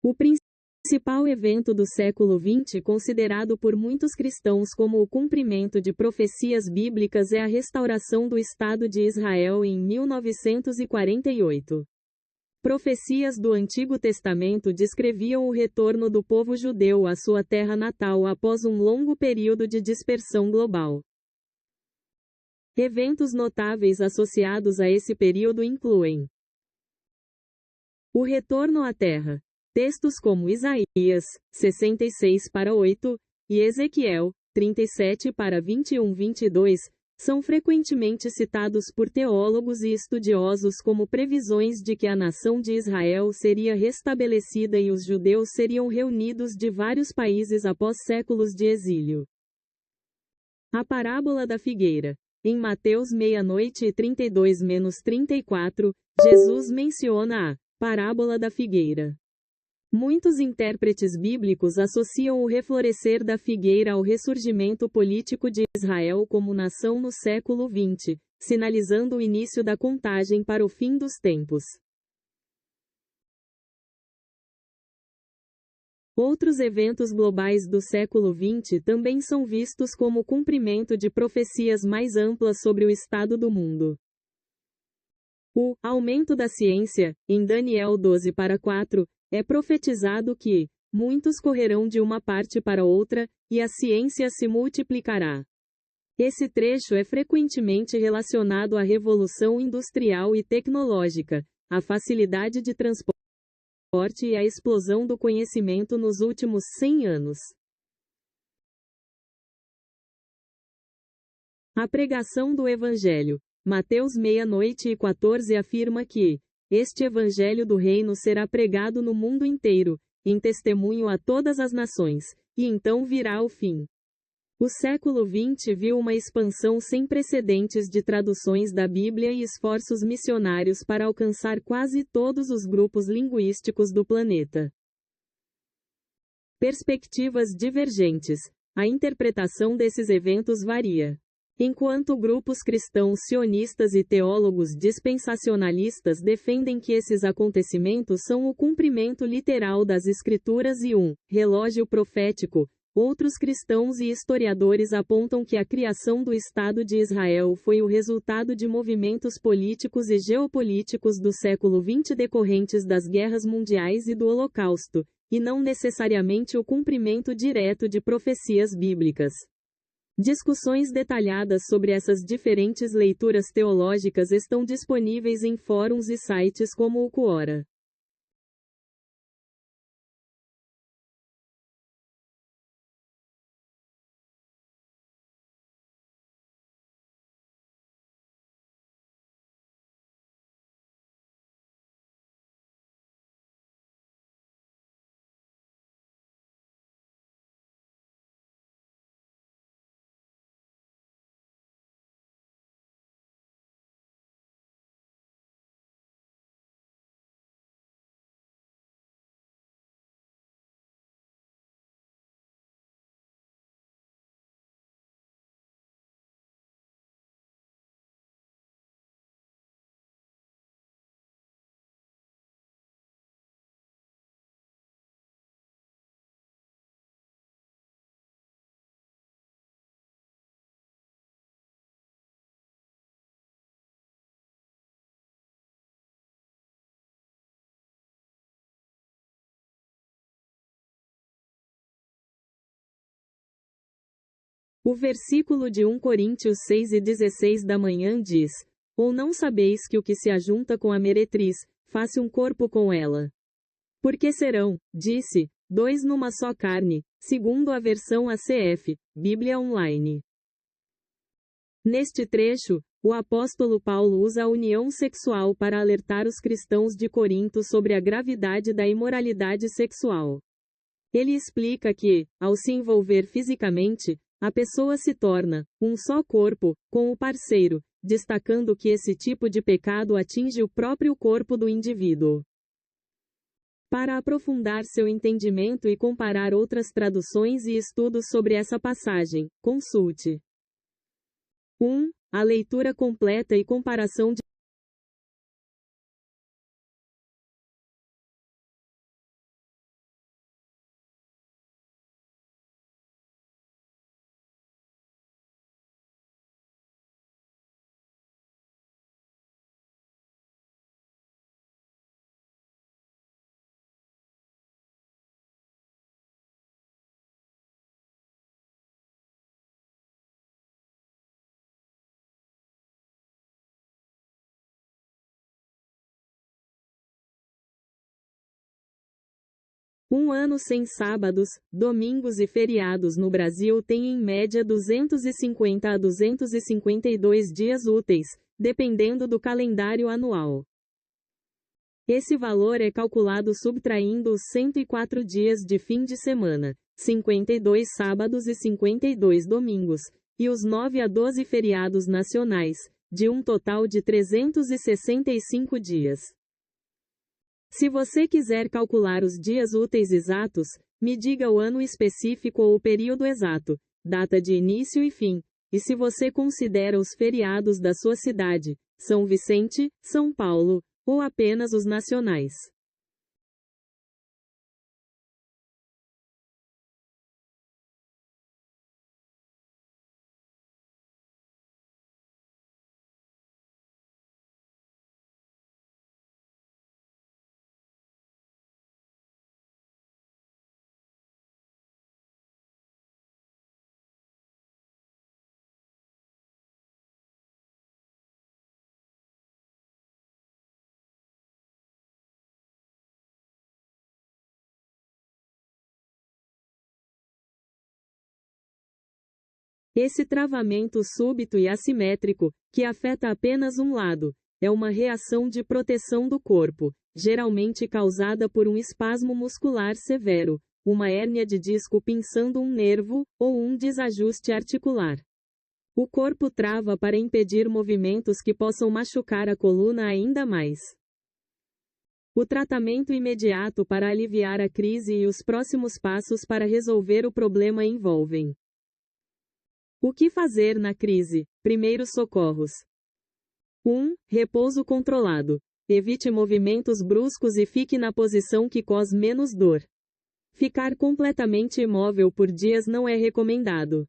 O principal evento do século XX, considerado por muitos cristãos como o cumprimento de profecias bíblicas, é a restauração do Estado de Israel em 1948. Profecias do Antigo Testamento descreviam o retorno do povo judeu à sua terra natal após um longo período de dispersão global. Eventos notáveis associados a esse período incluem o retorno à terra. Textos como Isaías, 66-8, e Ezequiel, 37-21-22, são frequentemente citados por teólogos e estudiosos como previsões de que a nação de Israel seria restabelecida e os judeus seriam reunidos de vários países após séculos de exílio. A parábola da figueira. Em Mateus meia-noite e 32-34, Jesus menciona a parábola da figueira. Muitos intérpretes bíblicos associam o reflorescer da figueira ao ressurgimento político de Israel como nação no século XX, sinalizando o início da contagem para o fim dos tempos. Outros eventos globais do século XX também são vistos como cumprimento de profecias mais amplas sobre o estado do mundo. O aumento da ciência, em Daniel 12-4, é profetizado que muitos correrão de uma parte para outra, e a ciência se multiplicará. Esse trecho é frequentemente relacionado à revolução industrial e tecnológica, à facilidade de transporte e à explosão do conhecimento nos últimos 100 anos. A pregação do Evangelho. Mateus meia-noite e 14 afirma que este Evangelho do Reino será pregado no mundo inteiro, em testemunho a todas as nações, e então virá o fim. O século XX viu uma expansão sem precedentes de traduções da Bíblia e esforços missionários para alcançar quase todos os grupos linguísticos do planeta. Perspectivas divergentes. A interpretação desses eventos varia. Enquanto grupos cristãos sionistas e teólogos dispensacionalistas defendem que esses acontecimentos são o cumprimento literal das Escrituras e um relógio profético, outros cristãos e historiadores apontam que a criação do Estado de Israel foi o resultado de movimentos políticos e geopolíticos do século XX decorrentes das guerras mundiais e do Holocausto, e não necessariamente o cumprimento direto de profecias bíblicas. Discussões detalhadas sobre essas diferentes leituras teológicas estão disponíveis em fóruns e sites como o Quora. O versículo de 1 Coríntios 6:16 da manhã diz: Ou não sabeis que o que se ajunta com a meretriz, faça um corpo com ela? Porque serão, disse, dois numa só carne, segundo a versão ACF, Bíblia Online. Neste trecho, o apóstolo Paulo usa a união sexual para alertar os cristãos de Corinto sobre a gravidade da imoralidade sexual. Ele explica que, ao se envolver fisicamente, a pessoa se torna um só corpo com o parceiro, destacando que esse tipo de pecado atinge o próprio corpo do indivíduo. Para aprofundar seu entendimento e comparar outras traduções e estudos sobre essa passagem, consulte 1. A leitura completa e comparação de Um ano sem sábados, domingos e feriados no Brasil tem em média 250 a 252 dias úteis, dependendo do calendário anual. Esse valor é calculado subtraindo os 104 dias de fim de semana, 52 sábados e 52 domingos, e os 9 a 12 feriados nacionais, de um total de 365 dias. Se você quiser calcular os dias úteis exatos, me diga o ano específico ou o período exato, data de início e fim, e se você considera os feriados da sua cidade, São Vicente, São Paulo, ou apenas os nacionais. Esse travamento súbito e assimétrico, que afeta apenas um lado, é uma reação de proteção do corpo, geralmente causada por um espasmo muscular severo, uma hérnia de disco pinçando um nervo, ou um desajuste articular. O corpo trava para impedir movimentos que possam machucar a coluna ainda mais. O tratamento imediato para aliviar a crise e os próximos passos para resolver o problema envolvem: o que fazer na crise? Primeiros socorros. 1. Repouso controlado. Evite movimentos bruscos e fique na posição que cause menos dor. Ficar completamente imóvel por dias não é recomendado.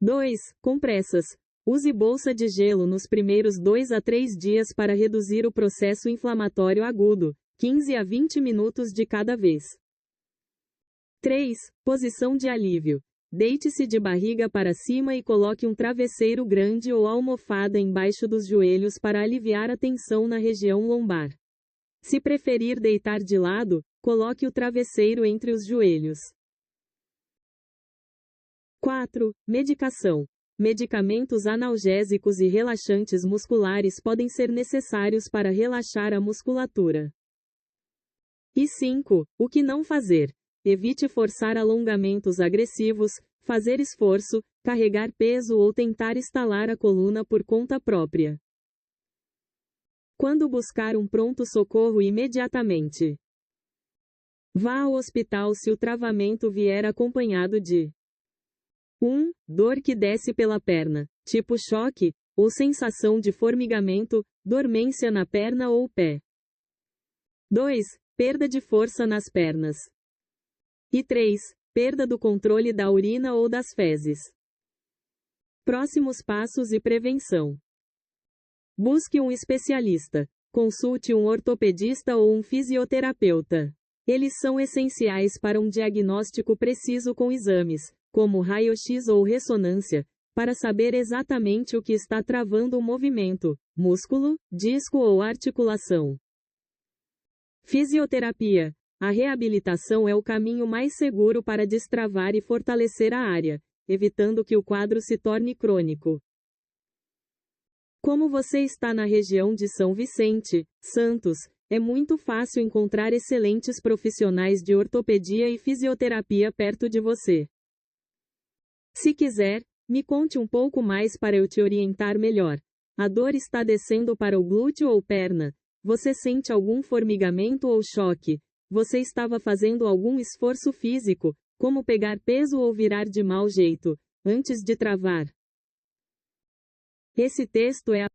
2. Compressas. Use bolsa de gelo nos primeiros 2 a 3 dias para reduzir o processo inflamatório agudo, 15 a 20 minutos de cada vez. 3. Posição de alívio. Deite-se de barriga para cima e coloque um travesseiro grande ou almofada embaixo dos joelhos para aliviar a tensão na região lombar. Se preferir deitar de lado, coloque o travesseiro entre os joelhos. 4. Medicação. Medicamentos analgésicos e relaxantes musculares podem ser necessários para relaxar a musculatura. E 5. O que não fazer? Evite forçar alongamentos agressivos, fazer esforço, carregar peso ou tentar estalar a coluna por conta própria. Quando buscar um pronto-socorro imediatamente? Vá ao hospital se o travamento vier acompanhado de 1. Dor que desce pela perna, tipo choque, ou sensação de formigamento, dormência na perna ou pé. 2. Perda de força nas pernas. E 3. Perda do controle da urina ou das fezes. Próximos passos e prevenção. Busque um especialista. Consulte um ortopedista ou um fisioterapeuta. Eles são essenciais para um diagnóstico preciso com exames, como raio-x ou ressonância, para saber exatamente o que está travando o movimento, músculo, disco ou articulação. Fisioterapia. A reabilitação é o caminho mais seguro para destravar e fortalecer a área, evitando que o quadro se torne crônico. Como você está na região de São Vicente, Santos, é muito fácil encontrar excelentes profissionais de ortopedia e fisioterapia perto de você. Se quiser, me conte um pouco mais para eu te orientar melhor. A dor está descendo para o glúteo ou perna? Você sente algum formigamento ou choque? Você estava fazendo algum esforço físico, como pegar peso ou virar de mau jeito, antes de travar? Esse texto é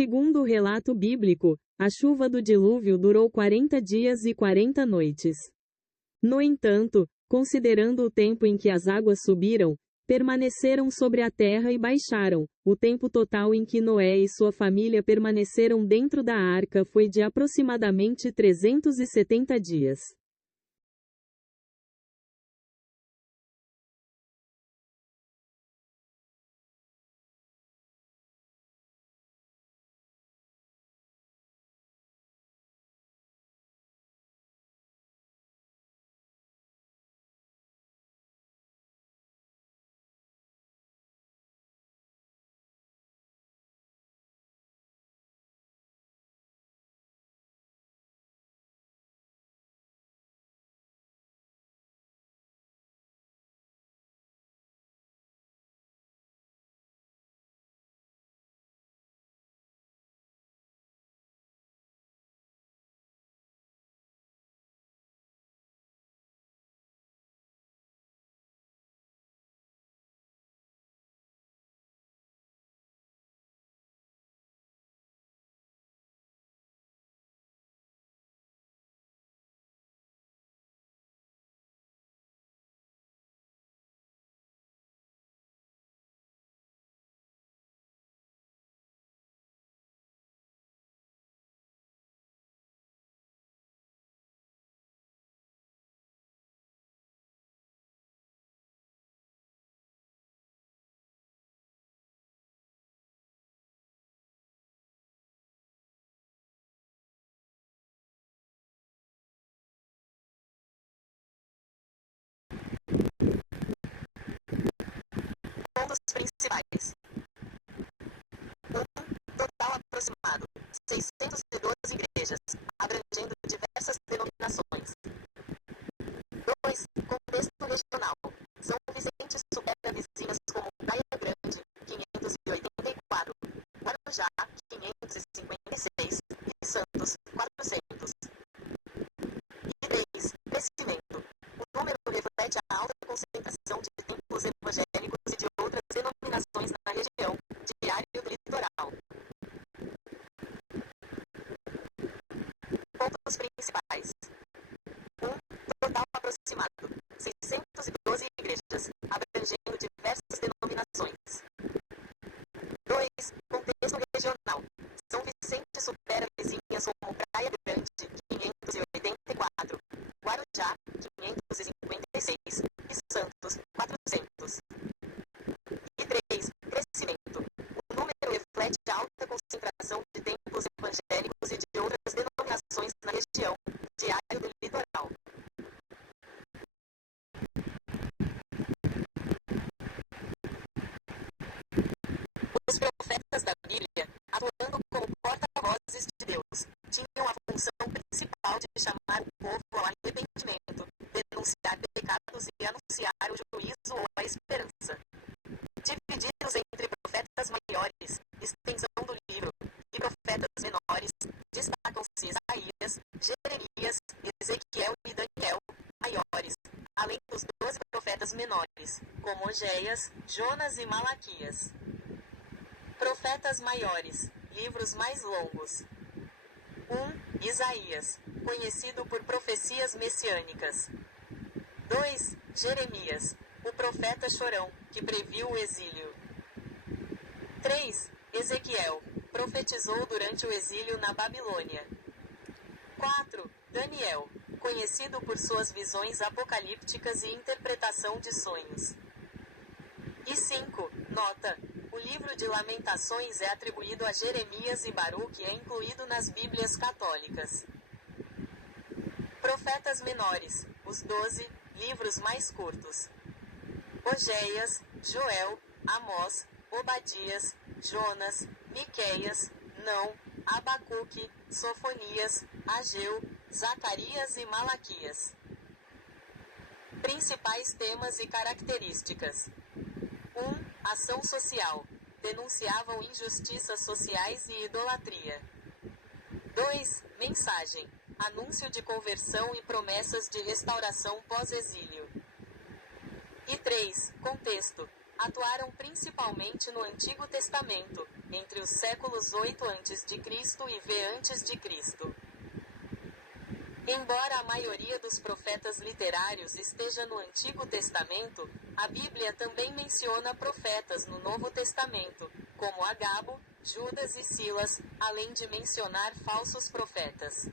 Segundo o relato bíblico, a chuva do dilúvio durou 40 dias e 40 noites. No entanto, considerando o tempo em que as águas subiram, permaneceram sobre a terra e baixaram, o tempo total em que Noé e sua família permaneceram dentro da arca foi de aproximadamente 370 dias. Pontos principais. Total aproximado, 612 igrejas, abrangendo diversas denominações. 2. Contexto regional. São Vicente supera vizinhas como Praia Grande, 584, Guarujá, 556 e Santos, 400. E 3. Crescimento. O número reflete a alta concentração de templos evangélicos e de outras denominações na região, diário do litoral. Pontos principais. 1. Total aproximado, 612 igrejas, abrangendo diversas denominações. 2. Contexto regional. São Vicente supera vizinhas como Praia Grande, 584, Guarujá, 556 e Santos, 400. E 3. Crescimento. O número reflete a alta concentração de templos evangélicos e de outras denominações na região, diário do litoral. Os profetas da Bíblia, atuando como porta-vozes de Deus, tinham a função principal de chamar o povo ao arrependimento, denunciar pecados e anunciar o juízo ou a esperança. Divididos entre profetas maiores, extensão do livro, e profetas menores, destacam-se Isaías, Jeremias, Ezequiel e Daniel, maiores, além dos 12 profetas menores, como Ogeias, Jonas e Malaquias. Profetas maiores, livros mais longos. 1. Isaías, conhecido por profecias messiânicas. 2. Jeremias, o profeta chorão, que previu o exílio. 3. Ezequiel, profetizou durante o exílio na Babilônia. 4. Daniel, conhecido por suas visões apocalípticas e interpretação de sonhos. E 5. Nota: o livro de Lamentações é atribuído a Jeremias e Baruque e é incluído nas Bíblias católicas. Profetas menores, os 12, livros mais curtos. Ogeias, Joel, Amós, Obadias, Jonas, Miqueias, Não, Abacuque, Sofonias, Ageu, Zacarias e Malaquias. Principais temas e características. 1. Ação social. Denunciavam injustiças sociais e idolatria. 2. Mensagem. Anúncio de conversão e promessas de restauração pós-exílio. E 3. Contexto. Atuaram principalmente no Antigo Testamento, entre os séculos 8 a.C. e V a.C. Embora a maioria dos profetas literários esteja no Antigo Testamento, a Bíblia também menciona profetas no Novo Testamento, como Agabo, Judas e Silas, além de mencionar falsos profetas.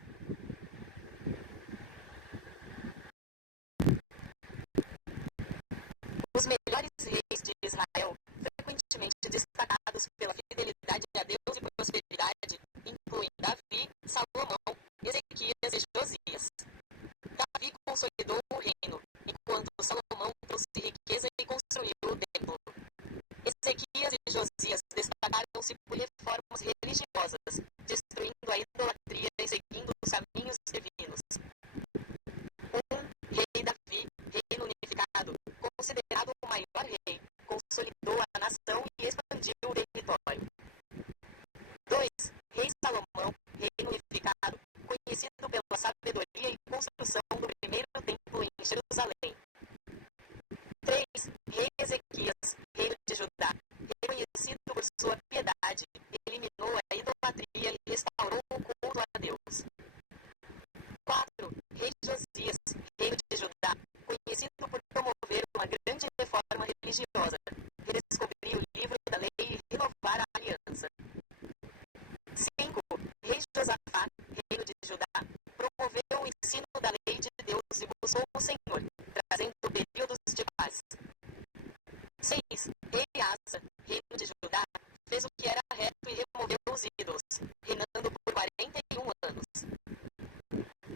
Os melhores reis de Israel, frequentemente destacados pela fidelidade a Deus e prosperidade, incluem Davi, Salomão, Ezequias e Josias. Davi consolidou o reino, enquanto Salomão trouxe riqueza e construiu o templo. Ezequias e Josias destacaram-se por reformas religiosas, destruindo a idolatria e seguindo os caminhos divinos. Rei Davi, reino unificado, considerado o maior rei, consolidou a nação e expandiu o território. 2. Rei Salomão, reino unificado, conhecido pela sabedoria e construção do primeiro templo em Jerusalém. 3. Rei Ezequias, reino de Judá, reconhecido por sua piedade, eliminou a idolatria e restaurou o culto a Deus. 4. Rei Josias, reino de Judá, conhecido por promover uma grande reforma religiosa, redescobrir o livro da lei e renovar a aliança. 5. Rei Josafá, reino de Judá, promoveu o ensino da lei de Deus e buscou o Senhor, trazendo períodos de paz. 6. Rei Asa, reino de Judá, fez o que era reto e removeu os ídolos, reinando por 41 anos.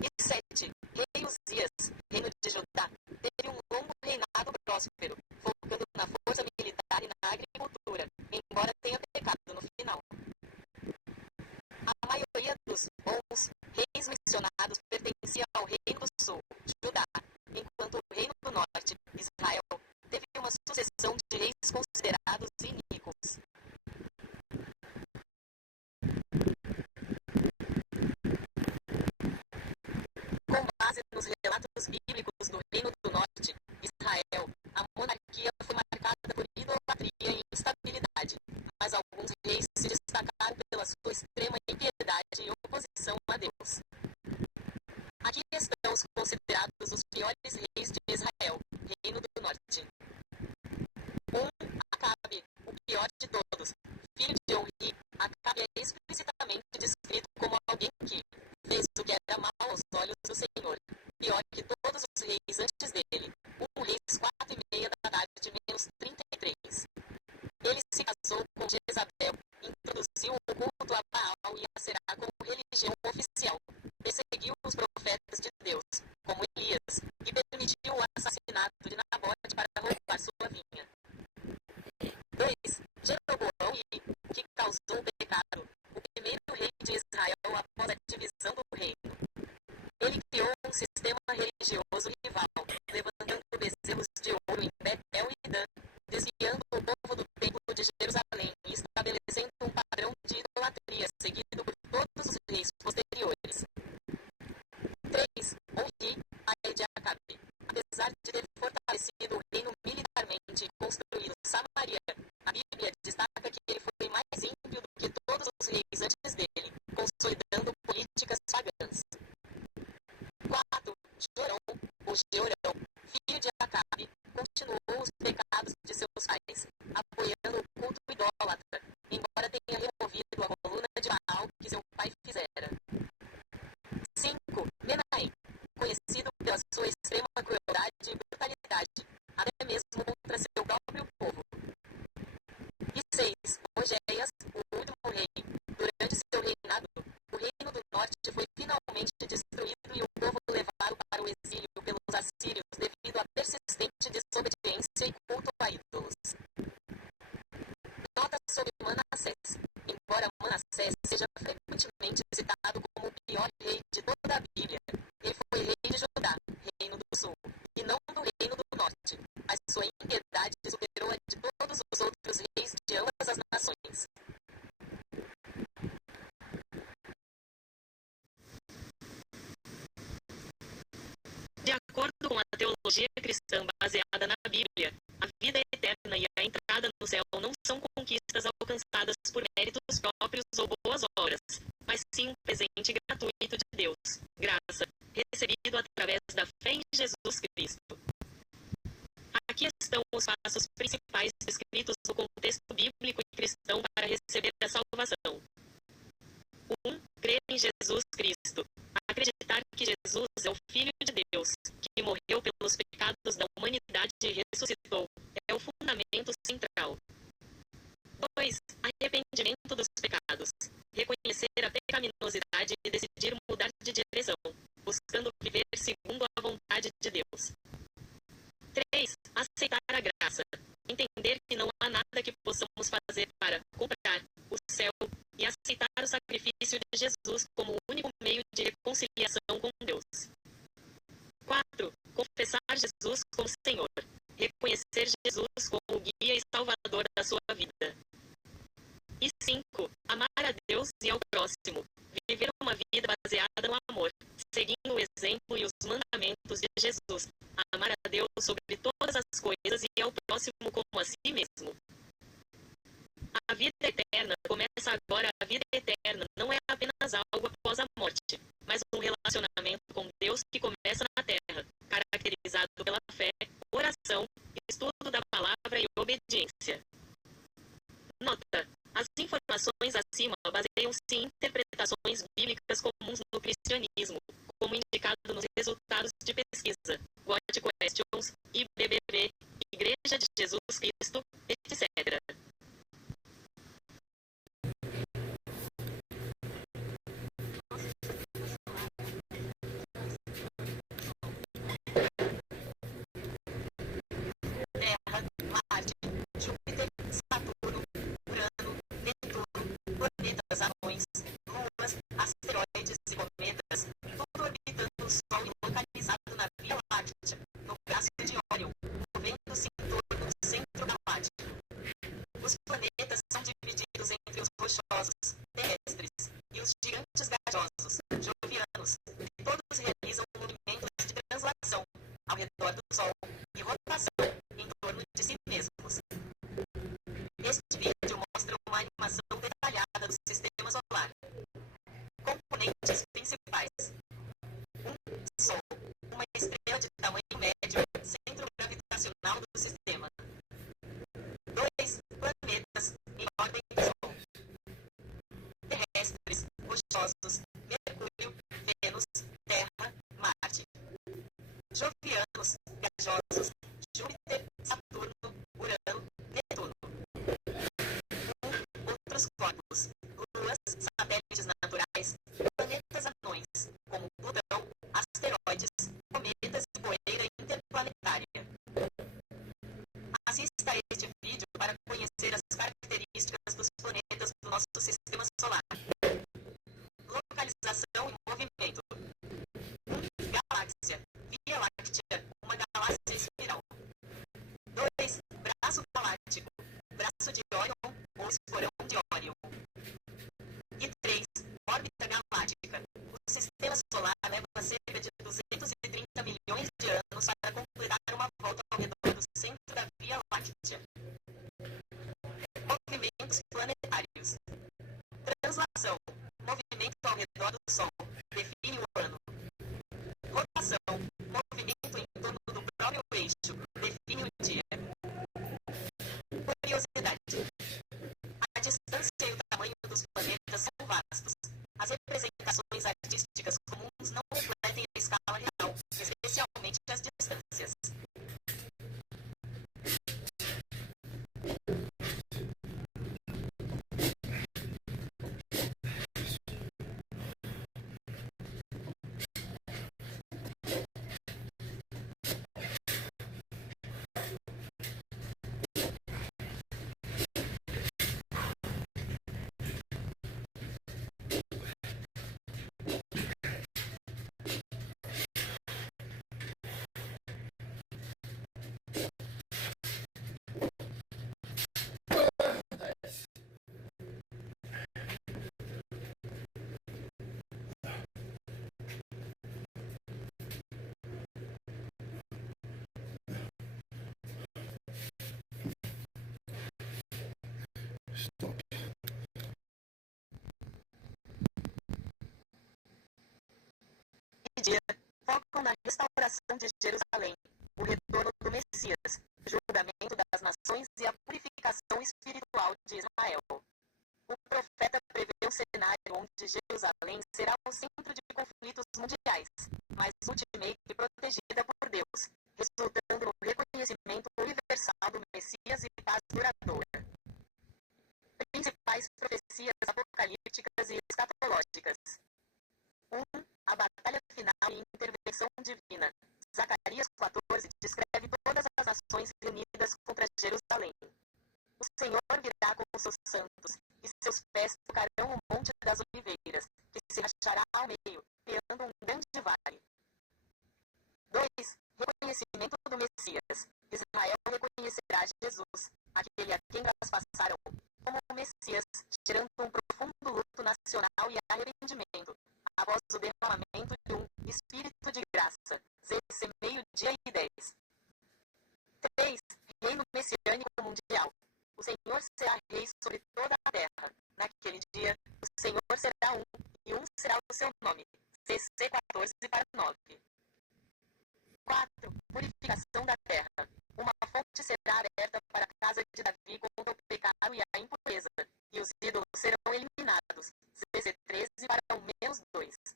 E 7. Rei Uzias, reino de Judá, teve um longo reinado próspero, focando na força militar e na agricultura, embora tenha pecado no final. A maioria dos bons reis mencionados pertencia ao reino do sul, Judá, enquanto o reino do norte, Israel, teve uma sucessão de reis considerados iníquos. Com base nos relatos bíblicos do Reino do Norte, Israel, a monarquia foi marcada por idolatria e instabilidade, mas alguns reis se destacaram pela sua extrema impiedade e oposição a Deus. Aqui estão os considerados os piores reis de Israel, Reino do Norte. 1. Acabe, o pior de todos. Filho de Onri, Acabe é explicitamente descrito como alguém que fez o que era mal aos olhos do Senhor, pior que todos os reis antes dele. 1 Reis 4:30 da tarde, -33. Ele se casou com Jezabel, introduziu o culto a Baal e a Será como religião oficial, perseguiu os profetas de Deus, como Elias, e permitiu o assassinato de Nabote para roubar sua vinha. 2. Jeroboão, que causou o pecado, o primeiro rei de Israel após a divisão do reino. Ele criou um sistema religioso rival, levantando bezerros de ouro em Betel e Dan, desviando o povo do templo de Jerusalém e estabelecendo um padrão de idolatria seguido por todos os reis posteriores. 3. Onri, pai de Acabe. Apesar de ter fortalecido o reino militarmente e construído Samaria, a Bíblia destaca que ele foi mais ímpio do que todos os reis antes dele, consolidando políticas pagãs. 4. Jorão, ou Jeorão, filho de Acabe, continuou os pecados de seus pais, apoiando o culto idólatra, embora tenha removido a coluna de Baal que seu pai fizera. 5. Menahem, conhecido pela sua extrema crueldade e brutalidade, até mesmo contra seu próprio povo. E 6. Ogeias, o último rei. Durante seu reinado, o reino do norte foi finalmente destruído e o povo levado para o exílio pelos assírios devido à persistente desobediência e culto a ídolos. Nota sobre Manassés. Embora Manassés seja frequentemente citado como o pior rei de toda a Bíblia, ele foi rei de Judá, reino do sul, e não do reino do norte, mas sua impiedade superou a de todos os outros reis de ambas as nações. De acordo com a teologia cristã baseada na Bíblia, a vida eterna eterna e a entrada no céu não são conquistas alcançadas por méritos próprios ou boas obras, mas sim um presente gratuito de Deus, graça, recebido através da fé em Jesus Cristo. Aqui estão os passos principais descritos no contexto bíblico e cristão para receber a salvação. 1. Crer em Jesus Cristo. Acreditar que Jesus é o Filho de Deus, que morreu pelos pecados da humanidade e ressuscitou, é o fundamento central. 2. Arrependimento dos pecados. Reconhecer a pecaminosidade e decidir mudar de direção, buscando viver segundo a vontade de Deus. 3. Aceitar a graça. Entender que não há nada que possamos fazer para comprar o céu e aceitar o sacrifício de Jesus como o único meio de reconciliação com Deus. 4. Confessar Jesus como Senhor. Reconhecer Jesus como guia e salvador da sua vida. E 5. Amar a Deus e ao próximo. Viver uma vida baseada no amor, seguindo o exemplo e os mandamentos de Jesus. Amar a Deus sobre todas as coisas e ao próximo como a si mesmo. A vida eterna começa agora. A vida eterna não é apenas algo após a morte, mas um relacionamento com Deus que começa na terra, caracterizado pela fé, oração, estudo da palavra e obediência. Nota: as informações acima baseiam-se em interpretações bíblicas comuns no cristianismo, como indicado nos resultados de pesquisa, God Questions, IBBB, Igreja de Jesus Cristo, etc. Terra, Marte, Júpiter, Saturno, Urano, Netuno, planetas anões, luas, asteroides e cometas, tudo orbitando o Sol e localizado na Via Láctea, no braço de Órion, movendo-se em torno do centro galáctico. Os planetas são divididos entre os rochosos, terrestres, e os gigantes gasosos, jovianos, e todos realizam movimentos de translação ao redor do Sol e rotação em torno de si mesmos. Este vídeo mostra uma animação detalhada do sistema solar. Componentes principais: 1. Sol, uma estrela de tamanho médio, centro gravitacional do sistema. 2. Planetas, em ordem do Sol. Terrestres, rochosos, Mercúrio, Vênus, Terra, Marte. Jovianos, gasosos, Júpiter, Saturno, Urano, Netuno. 1. Outros corpos, luas, satélites naturais, planetas anões, como Plutão, asteroides, cometas e poeira interplanetária. Assista a este vídeo para conhecer as características dos planetas do nosso sistema solar. Localização e movimento. 1. Galáxia, Via Láctea, uma galáxia espiral. 2. Braço galáctico, braço de Órion ou esporão de Órion. E 3. Órbita galáctica. O sistema solar leva cerca de 230 milhões de anos para completar uma volta ao redor do centro da Via Láctea. Movimentos planetários. Translação. Movimento ao redor do Sol. Define o ano. Rotação. Movimento em torno do próprio eixo. Define o dia. Curiosidade. A distância e o tamanho dos planetas são vastos. As representações artísticas comuns não refletem a escala real, especialmente as distâncias. Stop. Dia, focam na restauração de Jerusalém, o retorno do Messias, o julgamento das nações e a purificação espiritual de Israel. O profeta prevê um cenário onde Jerusalém será o centro de conflitos mundiais, mas ultimamente protegida por Deus, resultando no reconhecimento universal do Messias e paz duradoura. Principais profecias apocalípticas e escatológicas. 1. A batalha final e intervenção divina. Zacarias 14 descreve todas as nações reunidas contra Jerusalém. O Senhor virá com seus santos, e seus pés tocarão o monte das oliveiras, que se rachará ao meio, criando um grande vale. 2. Reconhecimento do Messias. Israel reconhecerá Jesus, aquele a quem traspassaram, como o Messias, gerando um profundo luto nacional e arrependimento, após o derramamento de um Espírito de graça. ZC meio-dia e 10. 3. Reino messiânico mundial. O Senhor será rei sobre toda a terra. Naquele dia, o Senhor será um, e um será o seu nome. CC 14:9. 4. Purificação da terra. Uma fonte será aberta para a casa de Davi contra o pecado e a impureza, e os ídolos serão eliminados. CC 13:2.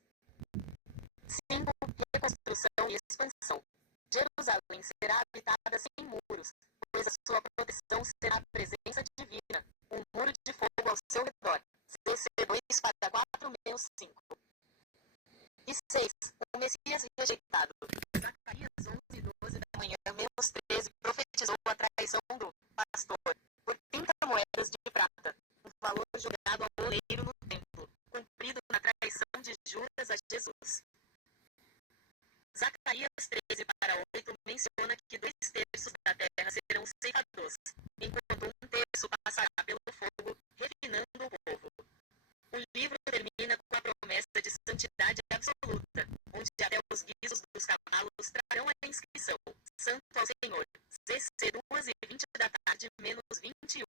5. Reconstrução e expansão. Jerusalém será habitada sem muros, pois a sua proteção será a presença divina, um muro de fogo ao seu redor. CC 2:4-5. E 6. O Messias rejeitado. Zacarias 11:12 da manhã, -13, profetizou a traição do pastor por 30 moedas de prata, um valor jogado ao oleiro no templo, cumprido na traição de Judas a Jesus. Zacarias 13:8 menciona que 2/3 da terra serão ceifados, enquanto 1/3 passará pelo fogo, refinando o povo. O livro termina com a promessa de santidade absoluta, onde até os guizos dos cavalos trarão a inscrição: Santo ao Senhor. CC 2:20 da tarde, -21.